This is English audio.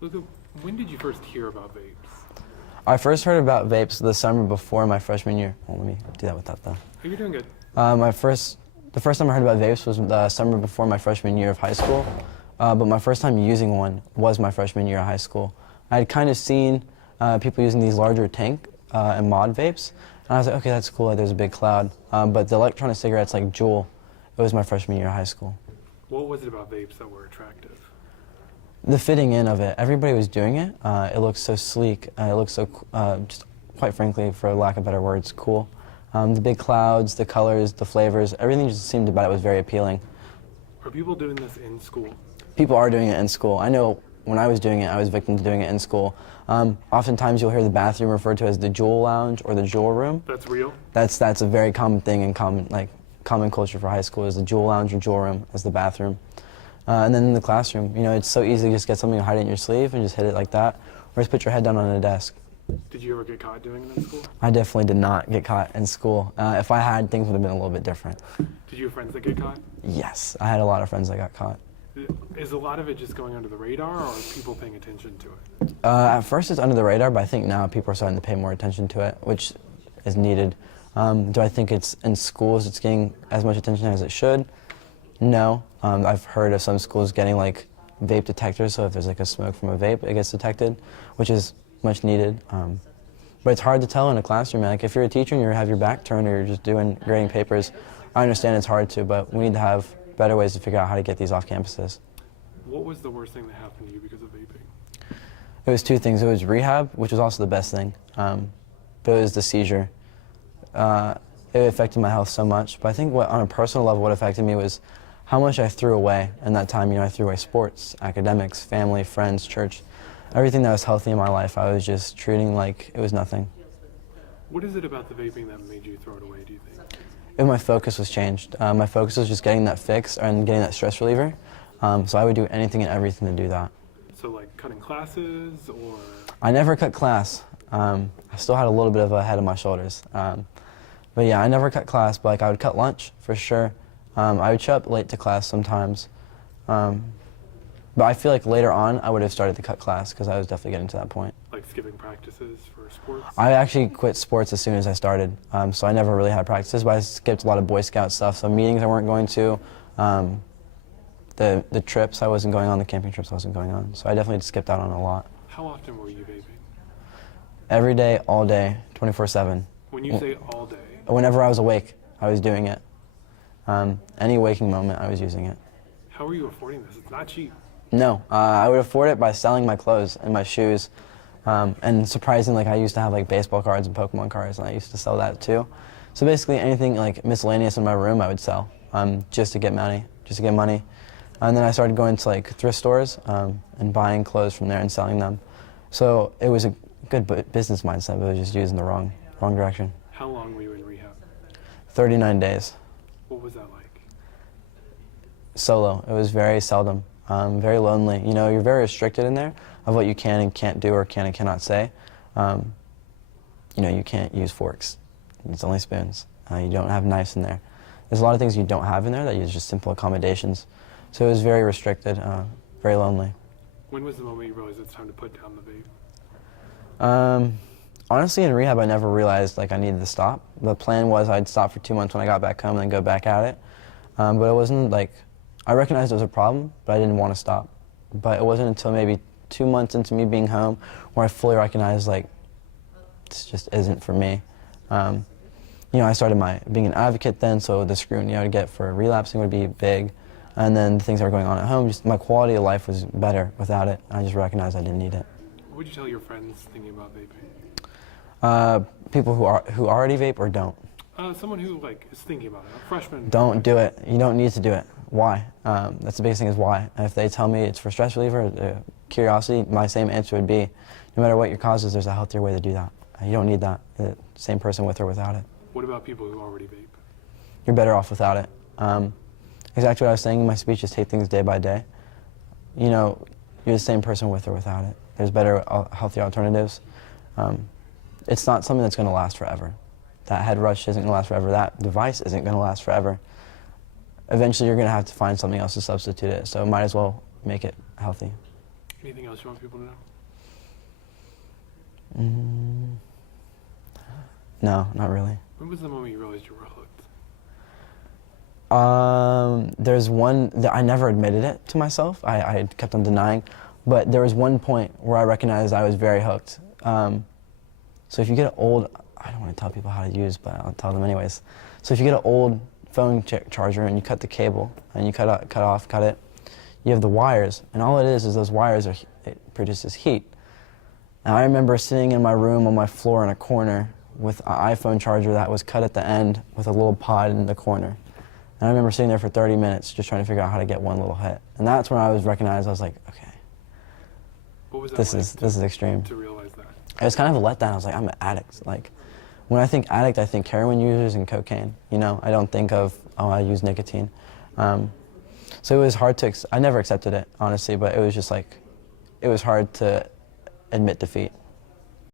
Luka, when did you first hear about vapes? I first heard about vapes the summer before my freshman year. Well, let me do that without that. Oh, you're doing good. The first time I heard about vapes was the summer before my freshman year of high school, but my first time using one was my freshman year of high school. I had kind of seen people using these larger tank and mod vapes, and I was like, okay, that's cool, like, there's a big cloud. But the electronic cigarettes like Joule, it was my freshman year of high school. What was it about vapes that were attractive? The fitting in of it, everybody was doing it. It looked so sleek, it looked so, just quite frankly, for lack of better words, cool. The big clouds, the colors, the flavors, everything just seemed about it was very appealing. Are people doing this in school? People are doing it in school. I know when I was doing it, I was victim to doing it in school. Oftentimes you'll hear the bathroom referred to as the Joule lounge or the Joule room. That's real? That's a very common thing in common culture for high school, is the Joule lounge or Joule room as the bathroom. And then in the classroom, you know, it's so easy to just get something and hide it in your sleeve and just hit it like that, or just put your head down on a desk. Did you ever get caught doing it in school? I definitely did not get caught in school. If I had, things would have been a little bit different. Did you have friends that get caught? Yes, I had a lot of friends that got caught. Is a lot of it just going under the radar, or are people paying attention to it? At first it's under the radar, but I think now people are starting to pay more attention to it, which is needed. Do I think it's in schools it's getting as much attention as it should? No. I've heard of some schools getting like vape detectors, so if there's like a smoke from a vape, it gets detected, which is much needed. But it's hard to tell in a classroom. Like if you're a teacher and you have your back turned or you're just grading papers, I understand it's hard to, but we need to have better ways to figure out how to get these off campuses. What was the worst thing that happened to you because of vaping? It was two things. It was rehab, which was also the best thing, but it was the seizure. It affected my health so much, but I think on a personal level what affected me was how much I threw away in that time. You know, I threw away sports, academics, family, friends, church. Everything that was healthy in my life, I was just treating like it was nothing. What is it about the vaping that made you throw it away, do you think? My focus was changed. My focus was just getting that fix and getting that stress reliever. So I would do anything and everything to do that. So like cutting classes, or? I never cut class. I still had a little bit of a head on my shoulders. But yeah, I never cut class, but like I would cut lunch for sure. I would show up late to class sometimes. But I feel like later on I would have started to cut class because I was definitely getting to that point. Like skipping practices for sports? I actually quit sports as soon as I started, so I never really had practices, but I skipped a lot of Boy Scout stuff, so meetings I weren't going to, the trips I wasn't going on, the camping trips I wasn't going on, so I definitely skipped out on a lot. How often were you vaping? Every day, all day, 24/7. When you say all day? Whenever I was awake, I was doing it. Any waking moment, I was using it. How are you affording this? It's not cheap. No, I would afford it by selling my clothes and my shoes. And surprisingly, like I used to have like baseball cards and Pokemon cards, and I used to sell that too. So basically anything like miscellaneous in my room I would sell, just to get money. And then I started going to like thrift stores and buying clothes from there and selling them. So it was a good business mindset, but it was just used in the wrong direction. How long were you in rehab? 39 days. What was that like? Solo. It was very seldom. Very lonely. You know, you're very restricted in there of what you can and can't do or can and cannot say. You know, you can't use forks. It's only spoons. You don't have knives in there. There's a lot of things you don't have in there that use just simple accommodations. So it was very restricted, very lonely. When was the moment you realized it's time to put down the vape? Honestly, in rehab, I never realized like I needed to stop. The plan was I'd stop for 2 months when I got back home and then go back at it. But it wasn't like, I recognized it was a problem, but I didn't want to stop. But it wasn't until maybe 2 months into me being home where I fully recognized like, this just isn't for me. You know, I started being an advocate then, so the scrutiny I would get for relapsing would be big. And then the things that were going on at home, just my quality of life was better without it. I just recognized I didn't need it. What would you tell your friends thinking about vaping? People who already vape or don't. Someone who like is thinking about it, a freshman. Don't do it. You don't need to do it. Why? That's the biggest thing is why. And if they tell me it's for stress reliever, curiosity, my same answer would be, no matter what your cause is, there's a healthier way to do that. You don't need that. Same person with or without it. What about people who already vape? You're better off without it. Exactly what I was saying in my speech is take things day by day. You know, you're the same person with or without it. There's better, healthier alternatives. It's not something that's going to last forever. That head rush isn't going to last forever. That device isn't going to last forever. Eventually, you're going to have to find something else to substitute it, so might as well make it healthy. Anything else you want people to know? No, not really. When was the moment you realized you were hooked? There's one that I never admitted it to myself. I kept on denying, but there was one point where I recognized I was very hooked. So if you get an old, I don't want to tell people how to use, but I'll tell them anyways. So if you get an old phone charger and you cut the cable and you cut it, you have the wires, and all it is those wires it produces heat. And I remember sitting in my room on my floor in a corner with an iPhone charger that was cut at the end with a little pod in the corner. And I remember sitting there for 30 minutes just trying to figure out how to get one little hit. And that's when I was recognized, I was like, okay, what was that this like is extreme. to realize that? It was kind of a letdown. I was like, I'm an addict. Like, when I think addict, I think heroin users and cocaine. You know, I don't think of, oh, I use nicotine. So it was hard I never accepted it, honestly, but it was just like, it was hard to admit defeat.